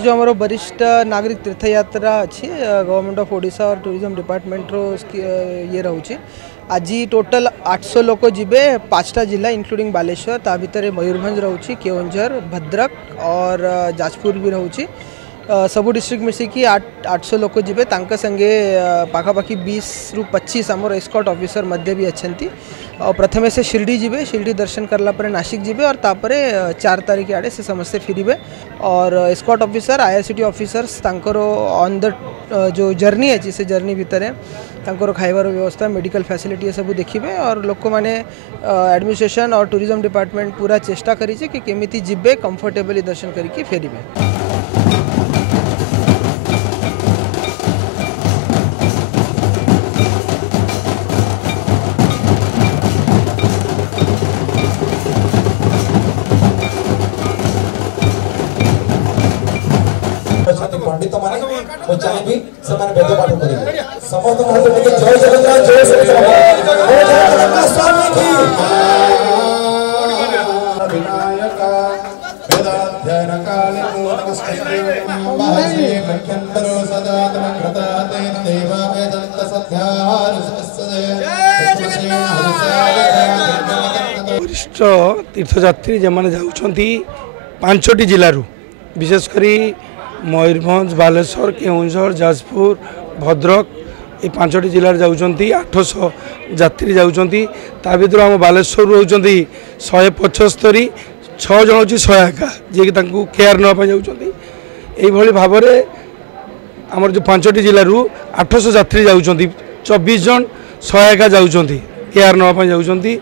जो हमारा वरिष्ठ नागरिक तीर्थ यात्रा अच्छी गवर्नमेंट ऑफ ओडिशा और टूरिज्म डिपार्टमेंट रो ये रोचे आज टोटल 800 लोक जीवे 5टा जिला इंक्लूडिंग बालेश्वर ता भितर मयूरभंज रोचे केओंझर भद्रक और जाजपुर भी रोचे सबू डिस्ट्रिक्ट मिसिकी 800 लोक जीवे तांका संगे पाखापाखि 20 रु 25 आमर एस्कॉर्ट ऑफिसर मध्य भी अच्छा और प्रथम से शिरडी जीवे शिरडी दर्शन करला परे नासिक जीवे और तापरे 4 तारीख आड़े से समस्ते फिरबे और एस्कॉर्ट ऑफिसर आईआरसीटी ऑफिसर्स तांकर ऑन द जो जर्नी अच्छी से जर्नी भितर तांकर खाइबार व्यवस्था मेडिकल फैसिलिटी सब देखिए और लोक मैंने एडमिनिस्ट्रेशन और टूरिज्म डिपार्टमेंट पूरा चेष्टा करी कि केमिति जीवे कंफर्टेबली दर्शन करके फेरबे। पंडित माने वो चाहिए से माने वेद पाठ करेंगे समस्त महत्व के जय जगन्नाथ जय श्री जगन्नाथ स्वामी की विनायक वेदाध्ययन काले नमस्ते महर्षि कंठंतरो सदात्म कृतातेन देवा वेदंत सत्यार वरिष्ठ तीर्थयात्री जमाने जाउछंती 5टी जिल्लारू विशेषकर मयूरभंज बालेश्वर केउंझर जाजपुर भद्रक ये 5टी जिले जाऊँच 800 यात्री जाऊँच ता भर आम बालेश्वर रोचे 175 6 जन हूँ सहायिका जी कि केयर नापी जाऊँच यही भाव में आमर जो 5टी जिलूर 800 यात्री जाऊँच 24 जन सहायिका जाऊँच केयर नापी जाऊँच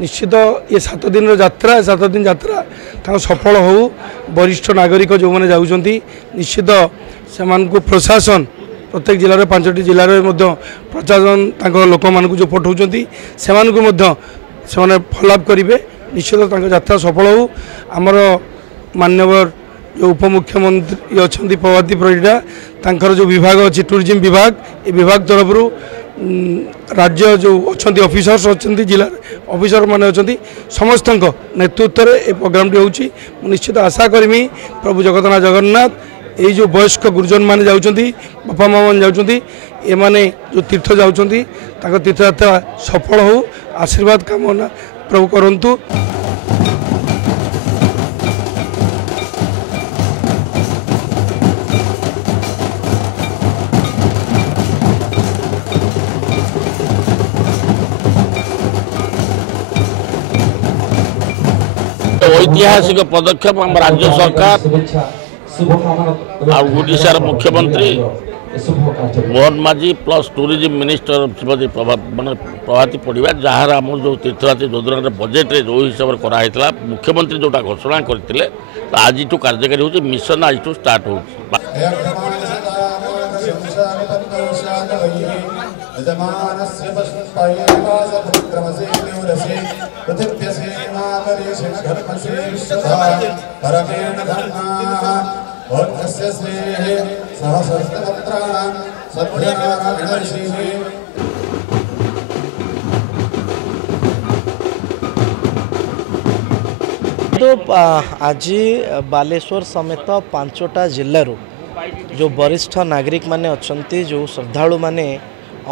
निश्चित ये 7 दिन यात्रा 7 दिन यात्रा सफल हो वरिष्ठ नागरिक जो मैंने जाऊँच निश्चित से प्रशासन प्रत्येक जिले 5टी जिले में प्रशासन लोक मान जो पठाऊँ से फॉलोअप करेंगे निश्चित यात्रा सफल हो आमर माननीय जो उपमुख्यमंत्री अच्छा प्रभाती परिडा तांकर जो विभाग अच्छी टूरिज्म विभाग ये विभाग तरफ राज्य जो अच्छा ऑफिसर्स अच्छा जिला ऑफिसर माने अच्छा समस्त नेतृत्व में ये प्रोग्राम टी निश्चित आशा करमी प्रभु जगन्नाथ जगन्नाथ ये जो वयस्क गुरुजन माने जाउछंती बापा माँ मैंने जाउछंती ये माने जो तीर्थ जाउछंती तांको तीर्थयात्रा सफल हो आशीर्वाद कामना प्रभु करंतु। ऐतिहासिक पदक्षेप हम राज्य सरकार और ओडिशार मुख्यमंत्री मोहन माझी प्लस टूरिज्म मिनिस्टर श्रीमती प्रभाती पड़िया जहाँ आम जो तीर्थयात्री योजना बजेट जो हिसाब से कराई मुख्यमंत्री जोटा घोषणा करते आज कार्यकारी हो मिशन आज स्टार्ट हो तो आज बालेश्वर समेत 5टा जिल्लारू जो वरिष्ठ नागरिक माने अच्छंती जो श्रद्धालु माने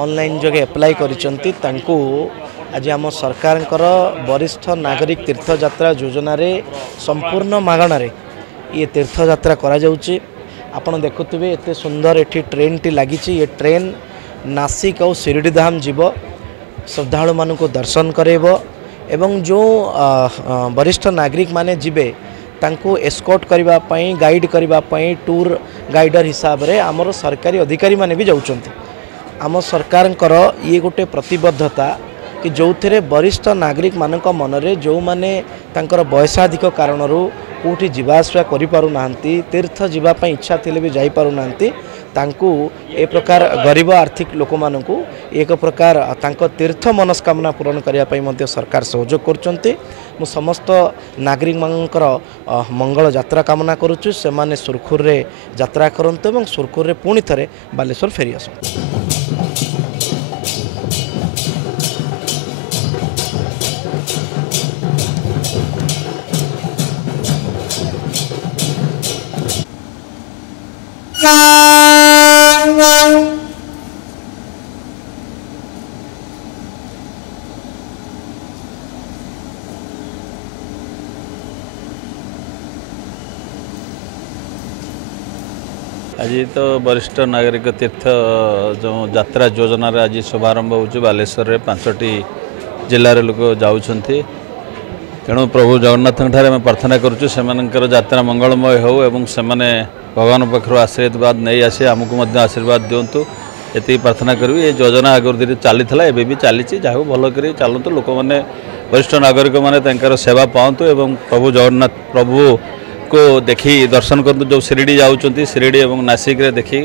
ऑनलाइन जगह अप्लाई करिसंती तांको आज आम सरकार वरिष्ठ नागरिक तीर्थयात्रा योजना रे संपूर्ण मागण ये तीर्थयात्रा करा जाउची। आपण देखुथिबे एते सुंदर एठी ट्रेन टी लगी ये ट्रेन नासिक और शिरडी धाम जीव श्रद्धालु मानू को दर्शन करेबो एवं जो वरिष्ठ नागरिक माने जीवे तांको एस्कॉर्ट करबा पई गाइड करबा पई टूर गाइडर हिसाब रे आमर सरकारी अधिकारी माने भी जाउचंती। आम सरकार ये गोटे प्रतिबद्धता कि जो थे वरिष्ठ नागरिक मानक मनरे जो माने तांकर बयसाधिक कारण कौटी जीवासवा करिपारुना तीर्थ जीवाई इच्छा थे भी जापारुना तांकु ए प्रकार गरीब आर्थिक लोक मानकु एक प्रकार तांको तीर्थ मनस्कामना पूरण करने सरकार सहयोग कर समस्त नागरिक मानकर मंगल यात्रा कामना करुचु से माने सुरखुर रे यात्रा करंतु एवं सुरखुर रे पुणी थरे बालेश्वर फेरी आसु। आज तो वरिष्ठ नागरिक तीर्थ जो यात्रा योजना आज शुभारंभ हो बालेश्वर में 5टी जिलार लोक जाऊँगी तेणु प्रभु जगन्नाथ आम प्रार्थना करुँ से यात्रा मंगलमय हो एवं से भगवान पाखर आशीर्वाद नहीं आसी आमको आशीर्वाद दिंतु ये प्रार्थना करी। ये योजना आगुरी दिन चली एवं भी चली जहाँ भल कर चलतु लोक मैंने वरिष्ठ नागरिक मैंने सेवा पातु एवं प्रभु जगन्नाथ प्रभु को देखी दर्शन करतु जो शिरडी जाऊँगी शिरडी और नासिक देखी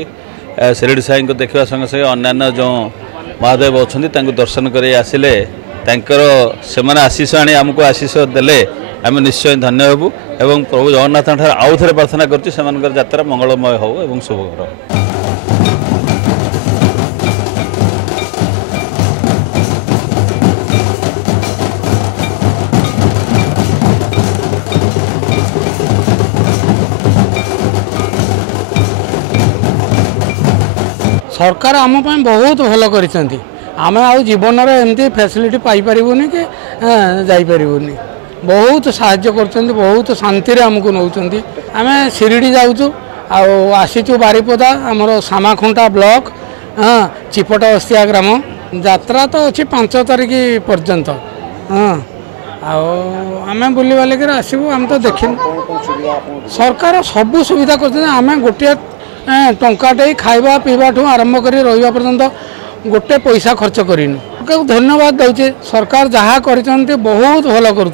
शिरडी साई को देखा संगे संगे अन्य जो महादेव अच्छा दर्शन कर आसिले से आशीष आनी आमको आशीष देले आम निश्चय धन्य हेबू एवं प्रभु जगन्नाथ आउ थे प्रार्थना कर यात्रा मंगलमय हो एवं शुभकर। सरकार आम बहुत भल कर आम जीवन एमती फैसिलिटी पाइपरूनी कि जापरूनी बहुत साहाय्य कर बहुत शांति आमको नौ आम शिरडी जाऊँ आसीचु बारिपदा आमर सामाखुंटा ब्लॉक चिपट अस्तिया ग्राम यात्रा तो अच्छी 5 तारिख पर्यंत आम बुली बालिक आसबू आम तो देख सरकार सबू सुविधा कर गोटे टंकाटे खाଇବା पीवा ठूँ आरंभ कर रहा पर्यंत गोटे पैसा खर्च करूँ धन्यवाद दौचे सरकार जहाँ कर बहुत भल कर।